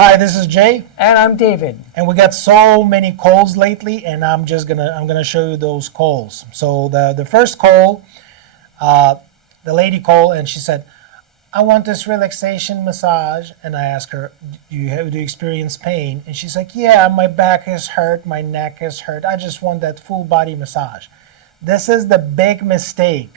Hi, this is Jay, And I'm David. and we got so many calls lately, and I'm gonna show you those calls. So the first call, the lady called and she said, "I want this relaxation massage," and I asked her, do you experience pain?" And she's like, "Yeah, my back is hurt, my neck is hurt. I just want that full body massage." This is the big mistake.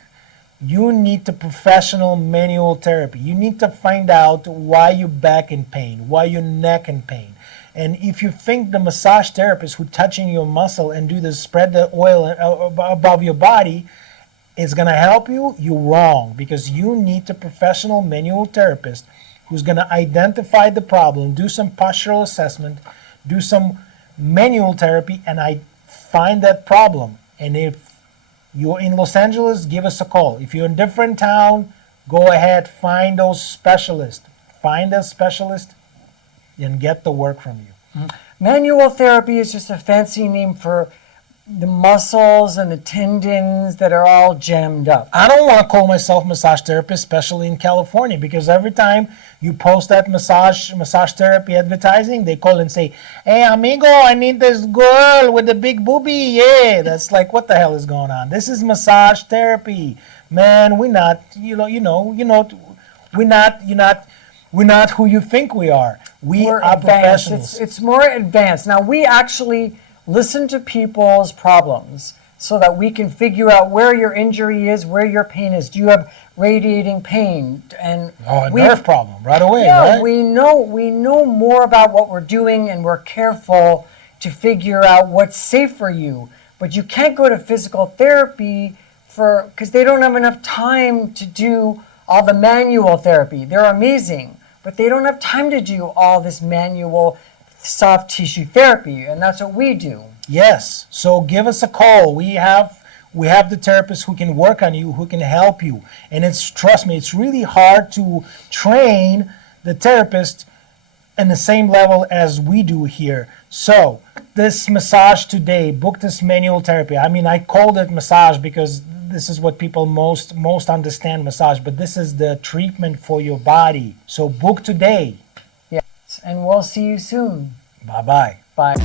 You need the professional manual therapy. You need to find out why your back in pain, why your neck in pain. And if you think the massage therapist who touching your muscle and do the spread the oil above your body is going to help you, you're wrong, because you need the professional manual therapist who's going to identify the problem, do some postural assessment, do some manual therapy, and I find that problem. And if you're in Los Angeles, give us a call. If you're in a different town, go ahead, find those specialists. Find a specialist and get the work from you. Manual therapy is just a fancy name for the muscles and the tendons that are all jammed up. I don't want to call myself massage therapist, especially in California, because every time you post that massage therapy advertising, they call and say, "Hey, amigo, I need this girl with the big boobie." Yeah, that's like, what the hell is going on? This is massage therapy, man. We're not, we're not who you think we are. We're are advanced. professionals. It's more advanced. Now, we actually listen to people's problems so that we can figure out where your injury is, where your pain is. Do you have radiating pain? And a nerve problem right away, yeah, right? we know more about what we're doing, and we're careful to figure out what's safe for you. But you can't go to physical therapy because they don't have enough time to do all the manual therapy. They're amazing, but they don't have time to do all this manual soft tissue therapy, and that's what we do. Yes. So give us a call. We have the therapists who can work on you, who can help you. And trust me, it's really hard to train the therapist in the same level as we do here. So this massage today, book this manual therapy. I mean, I called it massage because this is what people most understand massage, but this is the treatment for your body. So book today. Yes, and we'll see you soon. Bye-bye. Bye.